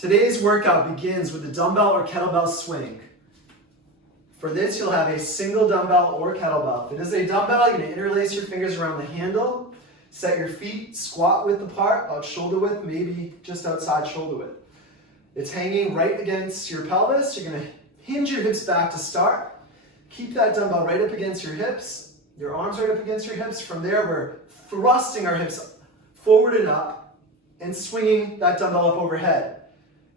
Today's workout begins with a dumbbell or kettlebell swing. For this, you'll have a single dumbbell or kettlebell. If it is a dumbbell, you're going to interlace your fingers around the handle, set your feet squat width apart, about shoulder width, maybe just outside shoulder width. It's hanging right against your pelvis. You're going to hinge your hips back to start. Keep that dumbbell right up against your hips, your arms right up against your hips. From there, we're thrusting our hips forward and up and swinging that dumbbell up overhead.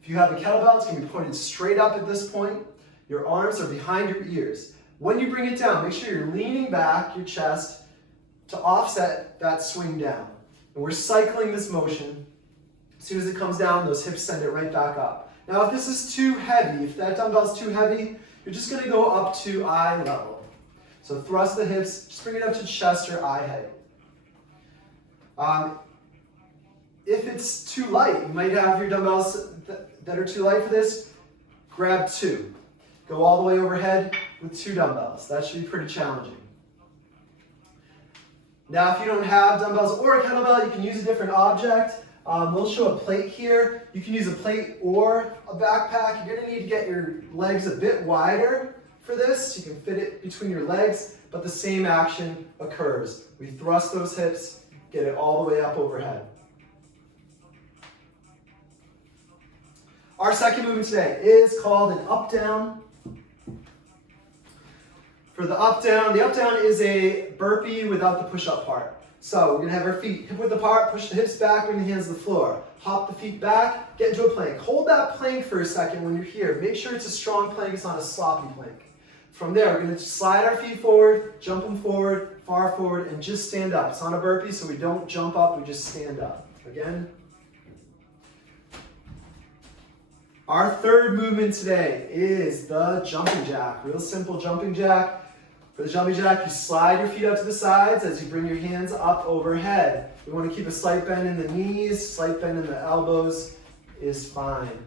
If you have a kettlebell, it's going to be pointed straight up at this point. Your arms are behind your ears. When you bring it down, make sure you're leaning back your chest to offset that swing down. And we're cycling this motion. As soon as it comes down, those hips send it right back up. Now, if this is too heavy, if that dumbbell is too heavy, you're just going to go up to eye level. So thrust the hips, just bring it up to chest or eye height. If it's too light, you might have your dumbbells that are too light for this. Grab two. Go all the way overhead with two dumbbells. That should be pretty challenging. Now, if you don't have dumbbells or a kettlebell, you can use a different object. We'll show a plate here. You can use a plate or a backpack. You're going to need to get your legs a bit wider for this. You can fit it between your legs, but the same action occurs. We thrust those hips, get it all the way up overhead. Our second movement today is called an up-down. For the up-down is a burpee without the push-up part. So we're going to have our feet hip-width apart, push the hips back, bring the hands to the floor. Hop the feet back, get into a plank. Hold that plank for a second when you're here. Make sure it's a strong plank, it's not a sloppy plank. From there, we're going to slide our feet forward, jump them forward, far forward, and just stand up. It's not a burpee, so we don't jump up, we just stand up. Again. Our third movement today is the jumping jack. Real simple jumping jack. For the jumping jack, you slide your feet out to the sides as you bring your hands up overhead. We want to keep a slight bend in the knees, slight bend in the elbows is fine.